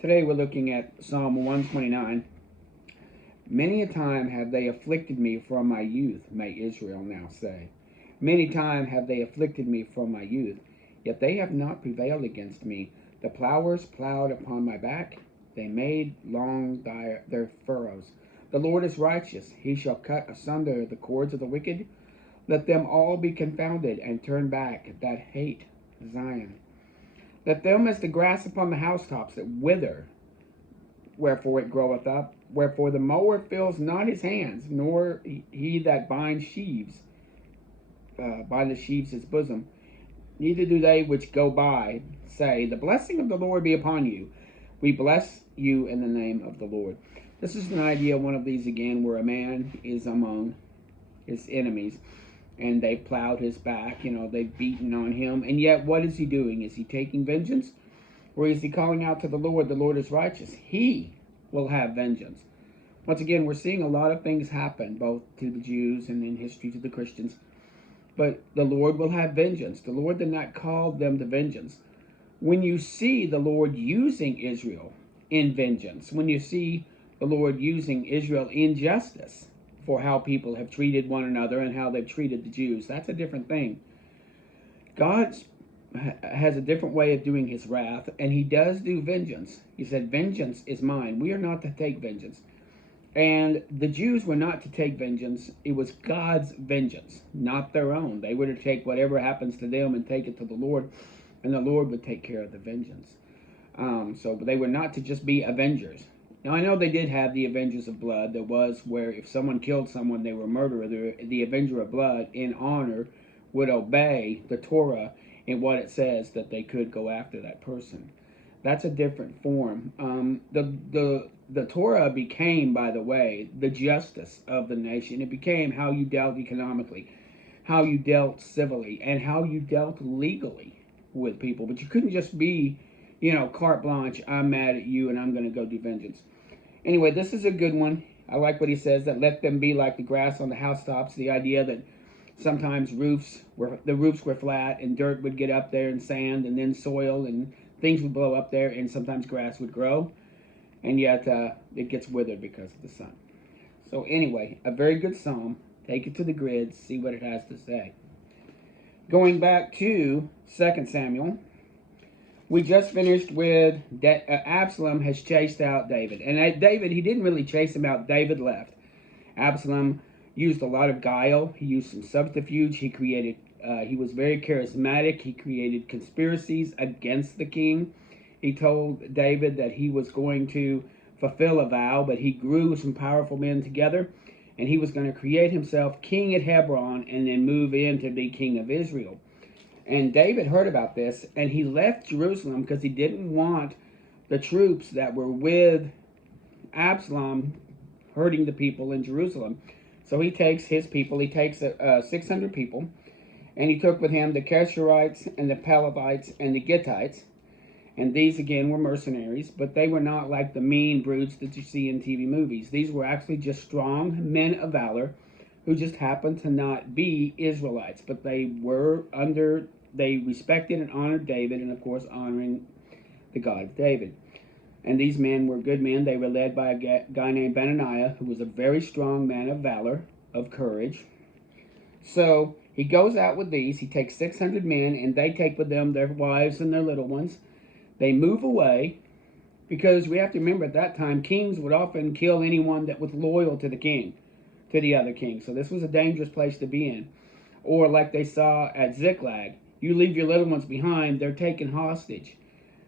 Today we're looking at Psalm 129. Many a time have they afflicted me from my youth, may Israel now say. Many times have they afflicted me from my youth, yet they have not prevailed against me. The plowers plowed upon my back, they made long their furrows. The Lord is righteous, he shall cut asunder the cords of the wicked. Let them all be confounded and turn back that hate Zion. Let them as the grass upon the housetops that wither, wherefore it groweth up. Wherefore the mower fills not his hands, nor he that binds sheaves, bind the sheaves his bosom. Neither do they which go by say, the blessing of the Lord be upon you. We bless you in the name of the Lord. This is an idea, one of these again, where a man is among his enemies, and they've plowed his back, they've beaten on him, and yet what is he doing? Is he taking vengeance? Or is he calling out to the Lord? The Lord is righteous. He will have vengeance. Once again, we're seeing a lot of things happen, both to the Jews and in history to the Christians. But the Lord will have vengeance. The Lord did not call them to vengeance. When you see the Lord using Israel in vengeance, when you see the Lord using Israel in justice for how people have treated one another and how they've treated the Jews, that's a different thing. God has a different way of doing his wrath, and he does do vengeance. He said, vengeance is mine. We are not to take vengeance. And the Jews were not to take vengeance. It was God's vengeance, not their own. They were to take whatever happens to them and take it to the Lord, and the Lord would take care of the vengeance. So they were not to just be avengers. Now, I know they did have the avengers of blood. There was where if someone killed someone, they were a murderer. The avenger of blood, in honor, would obey the Torah in what it says that they could go after that person. That's a different form. The Torah became, by the way, the justice of the nation. It became how you dealt economically, how you dealt civilly, and how you dealt legally with people. But you couldn't just be, carte blanche, I'm mad at you and I'm going to go do vengeance. Anyway, this is a good one. I like what he says, that let them be like the grass on the housetops. The idea that sometimes the roofs were flat and dirt would get up there and sand and then soil and things would blow up there, and sometimes grass would grow, and yet it gets withered because of the sun. So anyway, a very good psalm. Take it to the grid, see what it has to say. Going back to 2 Samuel, we just finished with Absalom has chased out David. And David, he didn't really chase him out. David left. Absalom used a lot of guile. He used some subterfuge. He was very charismatic. He created conspiracies against the king. He told David that he was going to fulfill a vow, but he grew some powerful men together, and he was going to create himself king at Hebron and then move in to be king of Israel. And David heard about this, and he left Jerusalem because he didn't want the troops that were with Absalom hurting the people in Jerusalem. So he takes his people, he takes 600 people, and he took with him the Geshurites and the Pelethites and the Gittites. And these, again, were mercenaries, but they were not like the mean brutes that you see in TV movies. These were actually just strong men of valor who just happened to not be Israelites, but they respected and honored David, and of course honoring the God of David. And these men were good men. They were led by a guy named Benaiah, who was a very strong man of valor, of courage. So he goes out with these. He takes 600 men, and they take with them their wives and their little ones. They move away, because we have to remember at that time, kings would often kill anyone that was loyal to the king, to the other king. So this was a dangerous place to be in. Or like they saw at Ziklag, you leave your little ones behind, they're taken hostage.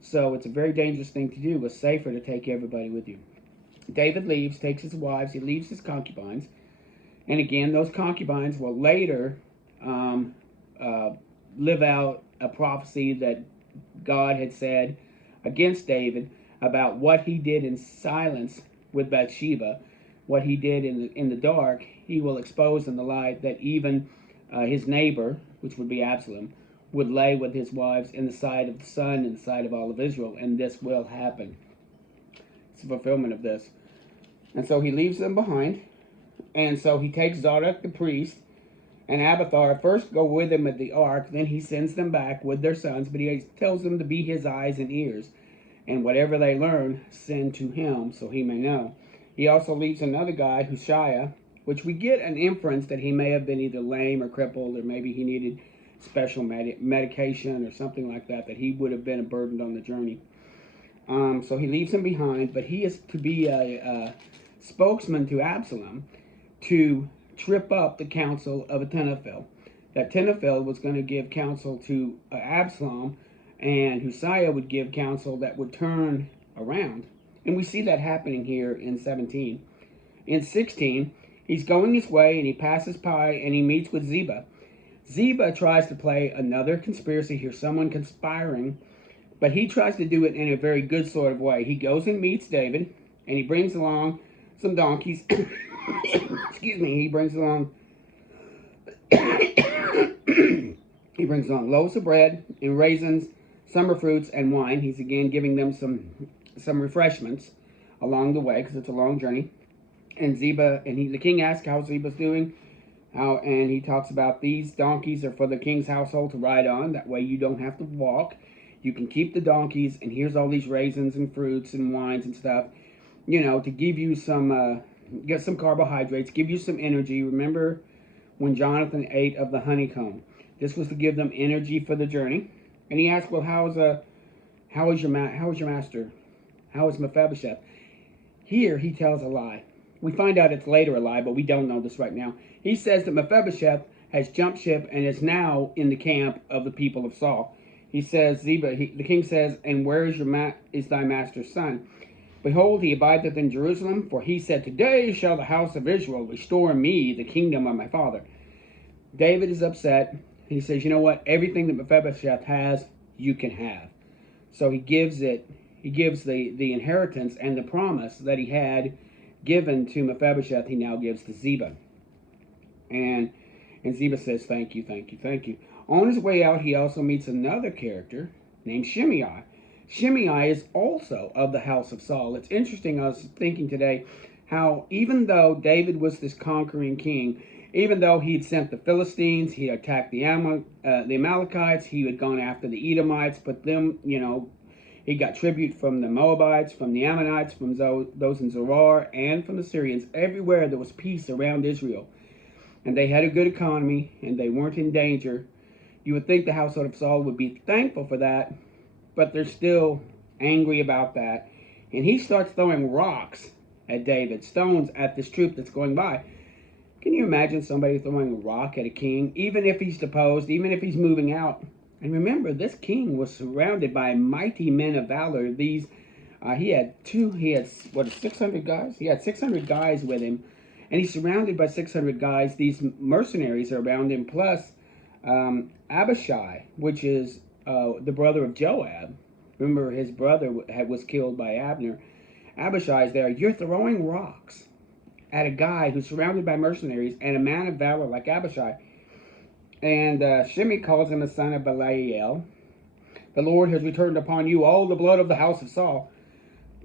So it's a very dangerous thing to do. It was safer to take everybody with you. David leaves, takes his wives, he leaves his concubines. And again, those concubines will later live out a prophecy that God had said against David about what he did in silence with Bathsheba, what he did in the dark, he will expose in the light, that even his neighbor, which would be Absalom, would lay with his wives in the sight of the sun, in the sight of all of Israel, and this will happen. It's a fulfillment of this. And so he leaves them behind, and so he takes Zadok the priest and Abiathar first go with him at the ark, then he sends them back with their sons, but he tells them to be his eyes and ears. and whatever they learn, send to him so he may know. He also leaves another guy, Hushai, which we get an inference that he may have been either lame or crippled, or maybe he needed special medication or something like that, that he would have been burdened on the journey. So he leaves him behind, but he is to be a spokesman to Absalom to trip up the council of Ahithophel. That Ahithophel was going to give counsel to Absalom, and Hushai would give counsel that would turn around. And we see that happening here in 17. In 16, he's going his way, and he passes by, and he meets with Ziba. Ziba tries to play another conspiracy here, someone conspiring, but he tries to do it in a very good sort of way. He goes and meets David, and he brings along some donkeys. Excuse me, he brings along he brings along loaves of bread and raisins, summer fruits, and wine. He's again giving them some refreshments along the way, because it's a long journey. And Ziba, the king asks how Ziba's doing, and he talks about these donkeys are for the king's household to ride on. That way you don't have to walk. You can keep the donkeys, and here's all these raisins and fruits and wines and stuff, to give you get some carbohydrates, give you some energy. Remember when Jonathan ate of the honeycomb? This was to give them energy for the journey. And he asked, well, how is your master? How is Mephibosheth? Here he tells a lie. We find out it's later a lie, but we don't know this right now. He says that Mephibosheth has jumped ship and is now in the camp of the people of Saul. He says, the king says, and where is thy master's son? Behold, he abideth in Jerusalem, for he said, today shall the house of Israel restore me the kingdom of my father. David is upset. He says, you know what? Everything that Mephibosheth has, you can have. So he gives the inheritance and the promise that he had given to Mephibosheth, he now gives to Ziba. And Ziba says, thank you, thank you, thank you. On his way out, he also meets another character named Shimei. Shimei is also of the house of Saul. It's interesting, I was thinking today, how even though David was this conquering king, even though he'd sent the Philistines, he attacked the Amalekites, he had gone after the Edomites, but them, he got tribute from the Moabites, from the Ammonites, from those in Zorar, and from the Syrians. Everywhere there was peace around Israel. And they had a good economy, and they weren't in danger. You would think the household of Saul would be thankful for that, but they're still angry about that. And he starts throwing rocks at David, stones at this troop that's going by. Can you imagine somebody throwing a rock at a king, even if he's deposed, even if he's moving out? And remember, this king was surrounded by mighty men of valor. He had 600 guys? He had 600 guys with him, and he's surrounded by 600 guys. These mercenaries are around him, plus Abishai, which is the brother of Joab. Remember, his brother was killed by Abner. Abishai's there. You're throwing rocks at a guy who's surrounded by mercenaries and a man of valor like Abishai. And Shimei calls him a son of Belial. The Lord has returned upon you all the blood of the house of Saul.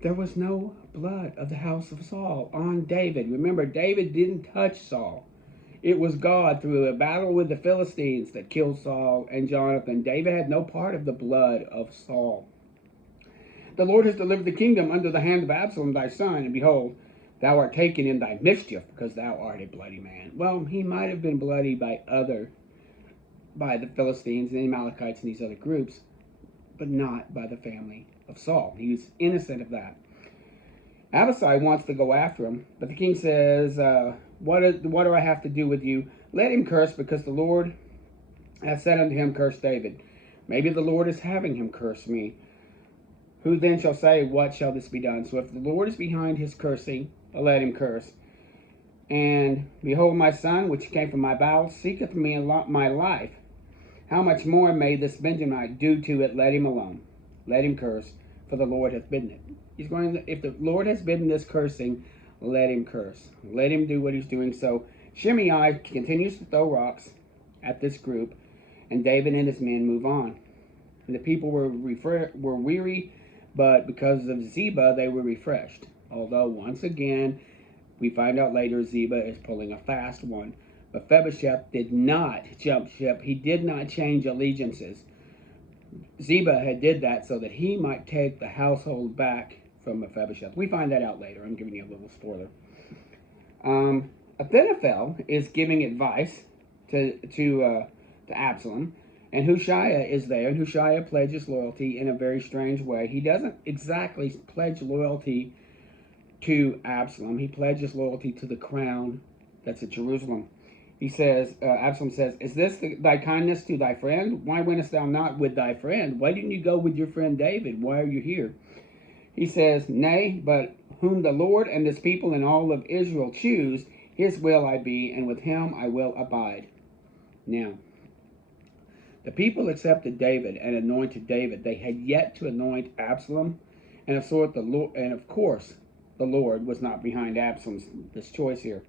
There was no blood of the house of Saul on David. Remember, David didn't touch Saul. It was God through a battle with the Philistines that killed Saul and Jonathan. David had no part of the blood of Saul. The Lord has delivered the kingdom under the hand of Absalom thy son, and behold, thou art taken in thy mischief, because thou art a bloody man. Well, he might have been bloody by the Philistines and the Amalekites and these other groups, but not by the family of Saul. He was innocent of that. Abishai wants to go after him, but the king says, what do I have to do with you? Let him curse, because the Lord hath said unto him, curse David. Maybe the Lord is having him curse me. Who then shall say, what shall this be done? So if the Lord is behind his cursing, let him curse. And behold, my son, which came from my bowels, seeketh me my life. How much more may this Benjamite do to it? Let him alone. Let him curse, for the Lord hath bidden it. If the Lord has bidden this cursing, let him curse. Let him do what he's doing. So Shimei continues to throw rocks at this group, and David and his men move on. And the people were weary, but because of Ziba, they were refreshed. Although, once again, we find out later Ziba is pulling a fast one. Mephibosheth did not jump ship. He did not change allegiances. Ziba had did that so that he might take the household back from Mephibosheth. We find that out later. I'm giving you a little spoiler. Ahithophel is giving advice to Absalom, and Hushai is there, and Hushai pledges loyalty in a very strange way. He doesn't exactly pledge loyalty to Absalom. He pledges loyalty to the crown that's at Jerusalem. He says, Absalom says, "Is this thy kindness to thy friend? Why wentest thou not with thy friend? Why didn't you go with your friend David? Why are you here?" He says, "Nay, but whom the Lord and this people and all of Israel choose, his will I be, and with him I will abide." Now, the people accepted David and anointed David. They had yet to anoint Absalom, and of course, the Lord was not behind Absalom's this choice here.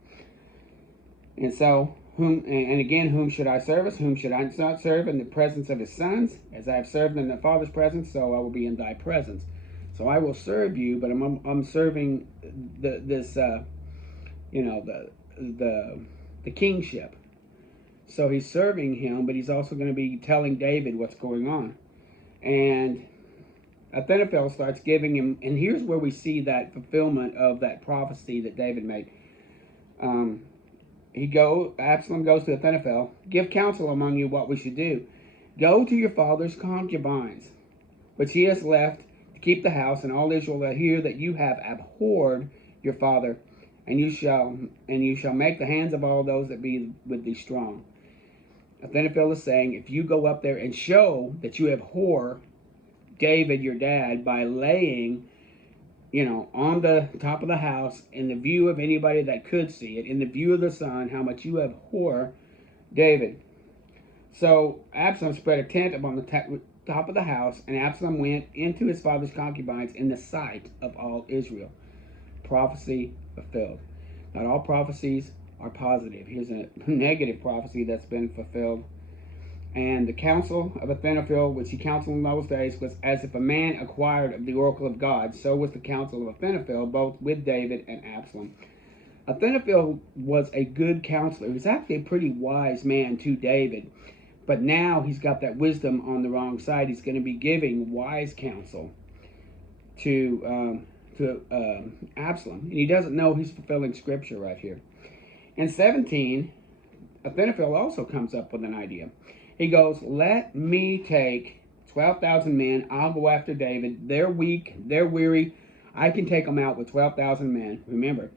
And so, whom should I service? Whom should I not serve in the presence of his sons? As I have served in the Father's presence, so I will be in thy presence. So I will serve you, but I'm serving the kingship. So he's serving him, but he's also going to be telling David what's going on. And Ahithophel starts giving him, and here's where we see that fulfillment of that prophecy that David made. Absalom goes to Ahithophel, "Give counsel among you what we should do. Go to your father's concubines, which he has left to keep the house, and all Israel will hear that you have abhorred your father, and you shall make the hands of all those that be with thee strong." Ahithophel is saying, if you go up there and show that you abhor David, your dad, by laying, on the top of the house, in the view of anybody that could see it, in the view of the sun, how much you abhor David. So Absalom spread a tent upon the top of the house, and Absalom went into his father's concubines in the sight of all Israel. Prophecy fulfilled. Not all prophecies are positive. Here's a negative prophecy that's been fulfilled. And the counsel of Ahithophel, which he counseled in those days, was as if a man acquired of the oracle of God. So was the counsel of Ahithophel, both with David and Absalom. Ahithophel was a good counselor. He was actually a pretty wise man to David. But now he's got that wisdom on the wrong side. He's going to be giving wise counsel to Absalom. And he doesn't know he's fulfilling scripture right here. In 17, Ahithophel also comes up with an idea. He goes, "Let me take 12,000 men. I'll go after David. They're weak. They're weary. I can take them out with 12,000 men." Remember,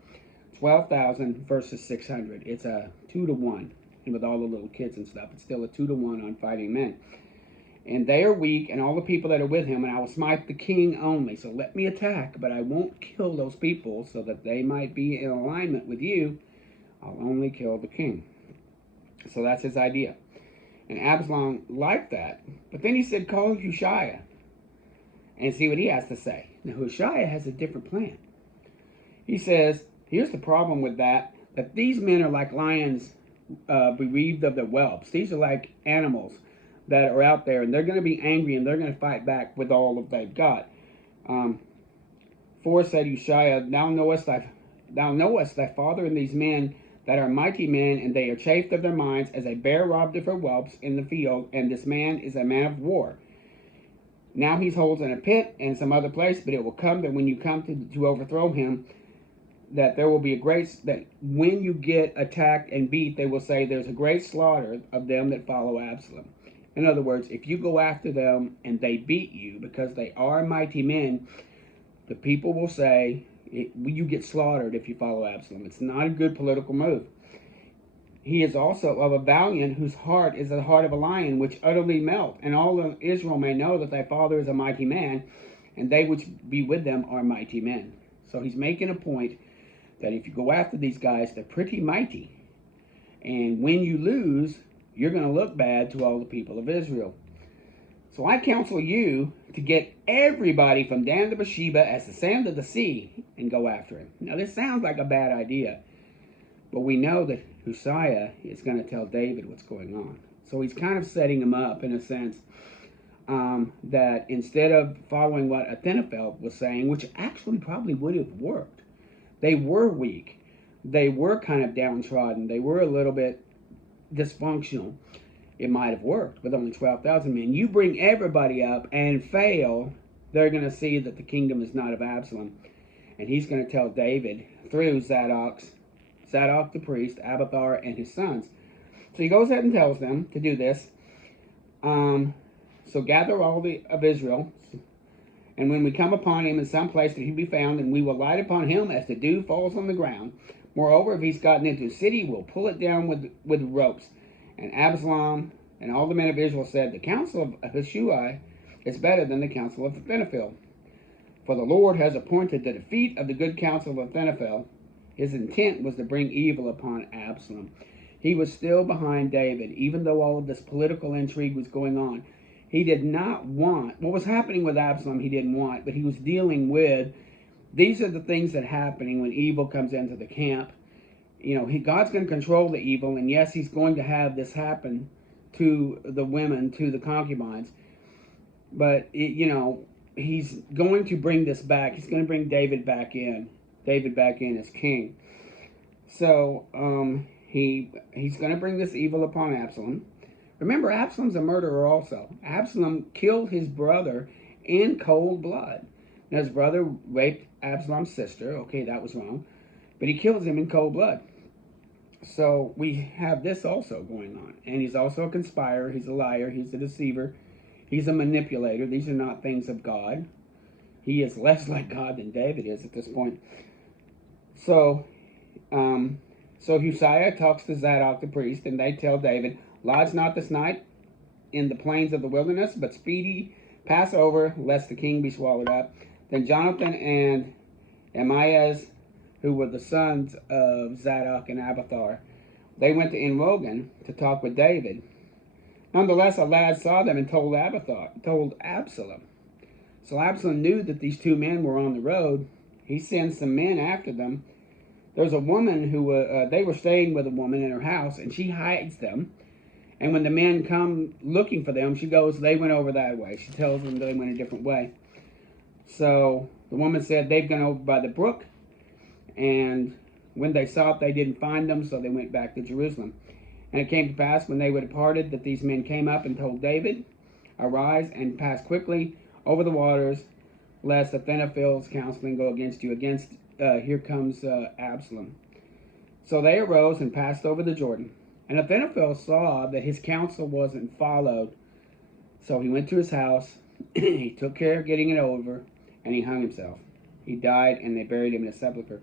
12,000 versus 600. It's a 2-to-1. And with all the little kids and stuff, it's still a 2-to-1 on fighting men. "And they are weak, and all the people that are with him, and I will smite the king only. So let me attack, but I won't kill those people, so that they might be in alignment with you. I'll only kill the king." So that's his idea. And Absalom liked that. But then he said, "Call Hushai and see what he has to say." Now, Hushai has a different plan. He says, here's the problem with that these men are like lions bereaved of their whelps. These are like animals that are out there, and they're going to be angry, and they're going to fight back with all that they've got. 4 said, "Hushai, thou knowest thy father and these men that are mighty men, and they are chafed of their minds, as a bear robbed of her whelps in the field, and this man is a man of war. Now he holds in a pit and some other place, but it will come that when you come to overthrow him, that there will be that when you get attacked and beat, they will say, there's a great slaughter of them that follow Absalom." In other words, if you go after them and they beat you because they are mighty men, the people will say, you get slaughtered if you follow Absalom. It's not a good political move. He is also of a valiant, whose heart is the heart of a lion, which utterly melt. And all of Israel may know that thy father is a mighty man, and they which be with them are mighty men. So he's making a point that if you go after these guys, they're pretty mighty. And when you lose, you're going to look bad to all the people of Israel. So I counsel you to get everybody from Dan to Beersheba as the sand of the sea and go after him. Now this sounds like a bad idea, but we know that Hushai is going to tell David what's going on. So he's kind of setting him up in a sense that instead of following what Ahithophel was saying, which actually probably would have worked, they were weak. They were kind of downtrodden. They were a little bit dysfunctional. it might have worked with only 12,000 men. You bring everybody up and fail, they're going to see that the kingdom is not of Absalom. And he's going to tell David through Zadok the priest, Abiathar, and his sons. So he goes ahead and tells them to do this. So gather all of Israel, and when we come upon him in some place that he be found, and we will light upon him as the dew falls on the ground. Moreover, if he's gotten into a city, we'll pull it down with ropes. And Absalom and all the men of Israel said, the counsel of Hushai is better than the counsel of Ahithophel. For the Lord has appointed the defeat of the good counsel of Ahithophel. His intent was to bring evil upon Absalom. He was still behind David, even though all of this political intrigue was going on. He did not want, what was happening with Absalom he didn't want, but he was dealing with, these are the things that are happening when evil comes into the camp. You know, God's going to control the evil, and yes, he's going to have this happen to the women, to the concubines. But, he's going to bring this back. He's going to bring David back in as king. So, he's going to bring this evil upon Absalom. Remember, Absalom's a murderer also. Absalom killed his brother in cold blood. Now, his brother raped Absalom's sister. Okay, that was wrong. But he kills him in cold blood. So we have this also going on. And he's also a conspirer. He's a liar. He's a deceiver. He's a manipulator. These are not things of God. He is less like God than David is at this point. So Hushai talks to Zadok the priest, and they tell David, lodge not this night in the plains of the wilderness, but speedy pass over, lest the king be swallowed up. Then Jonathan and Amias, who were the sons of Zadok and Abiathar, they went to Enrogel to talk with David. Nonetheless, a lad saw them and told Absalom. So Absalom knew that these two men were on the road. He sends some men after them. There's a woman who, they were staying with a woman in her house, and she hides them. And when the men come looking for them, she goes, they went over that way. She tells them they went a different way. So the woman said they've gone over by the brook. And when they saw it, they didn't find them, so they went back to Jerusalem. And it came to pass, when they were departed, that these men came up and told David, arise and pass quickly over the waters, lest Ahithophel's counseling go against you. Here comes Absalom. So they arose and passed over the Jordan. And Ahithophel saw that his counsel wasn't followed. So he went to his house, he took care of getting it over, and he hung himself. He died, and they buried him in a sepulchre.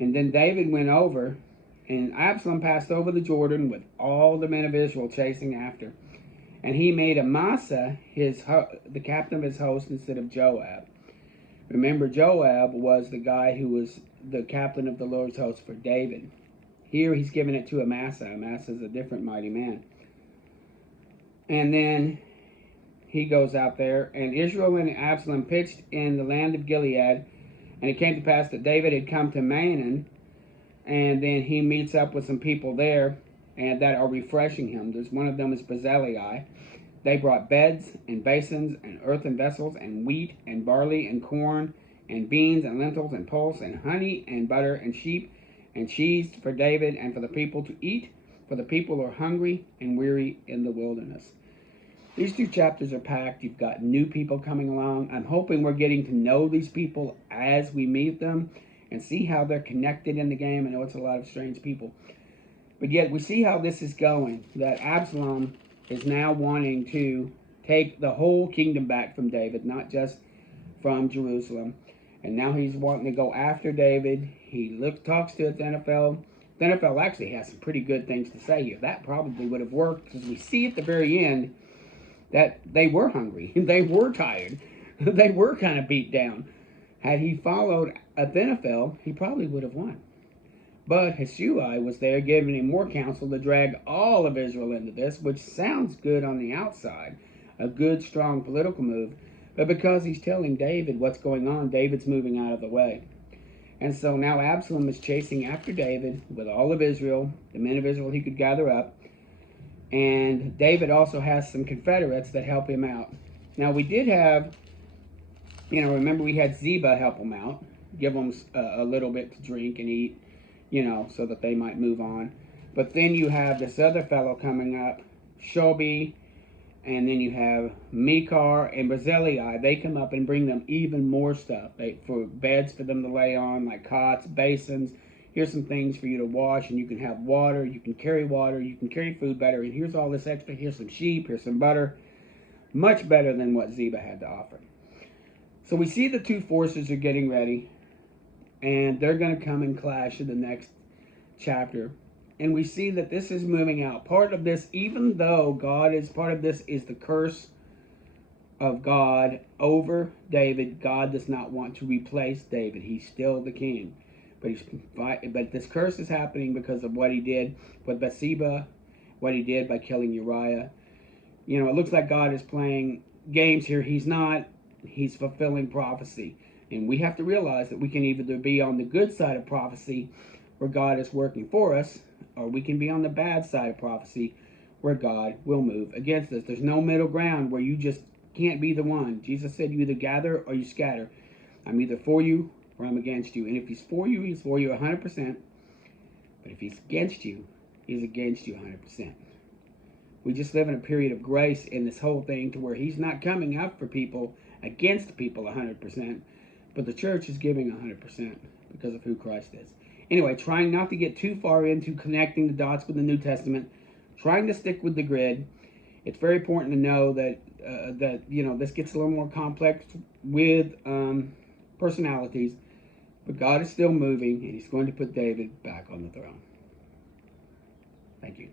And then David went over, and Absalom passed over the Jordan with all the men of Israel chasing after. And he made Amasa the captain of his host instead of Joab. Remember, Joab was the guy who was the captain of the Lord's host for David. Here he's giving it to Amasa. Amasa is a different mighty man. And then he goes out there, and Israel and Absalom pitched in the land of Gilead. And it came to pass that David had come to Maon, and then he meets up with some people there and that are refreshing him. There's one of them is Barzillai. They brought beds and basins and earthen vessels and wheat and barley and corn and beans and lentils and pulse and honey and butter and sheep and cheese for David and for the people to eat, for the people are hungry and weary in the wilderness. These two chapters are packed. You've got new people coming along. I'm hoping we're getting to know these people as we meet them and see how they're connected in the game. I know it's a lot of strange people. But yet we see how this is going, that Absalom is now wanting to take the whole kingdom back from David, not just from Jerusalem. And now he's wanting to go after David. He talks to Ahithophel. Ahithophel actually has some pretty good things to say here. That probably would have worked, because we see at the very end that they were hungry. They were tired. They were kind of beat down. Had he followed Ahithophel, he probably would have won. But Hushai was there giving him more counsel to drag all of Israel into this, which sounds good on the outside. A good, strong political move. But because he's telling David what's going on, David's moving out of the way. And so now Absalom is chasing after David with all of Israel, the men of Israel he could gather up. And David also has some Confederates that help him out. Now we did have, remember we had Ziba help him out, give them a little bit to drink and eat, so that they might move on. But then you have this other fellow coming up Shobi, and then you have Mekar and Barzillai. They come up and bring them even more stuff for beds for them to lay on, like cots, basins. Here's some things for you to wash, and you can have water. You can carry food better. And here's all this extra. Here's some sheep. Here's some butter. Much better than what Ziba had to offer. So we see the two forces are getting ready, and they're going to come and clash in the next chapter. And we see that this is moving out. Part of this, even though God is part of this, is the curse of God over David. God does not want to replace David. He's still the king. But this curse is happening because of what he did with Bathsheba, what he did by killing Uriah. You know, it looks like God is playing games here. He's not. He's fulfilling prophecy. And we have to realize that we can either be on the good side of prophecy, where God is working for us, or we can be on the bad side of prophecy, where God will move against us. There's no middle ground where you just can't be the one. Jesus said you either gather or you scatter. I'm either for you or I'm against you. And if he's for you 100%. But if he's against you, he's against you 100%. We just live in a period of grace in this whole thing to where he's not coming out for people, against people 100%, but the church is giving 100% because of who Christ is. Anyway, trying not to get too far into connecting the dots with the New Testament, trying to stick with the grid. It's very important to know that this gets a little more complex with personalities, but God is still moving, and he's going to put David back on the throne. Thank you.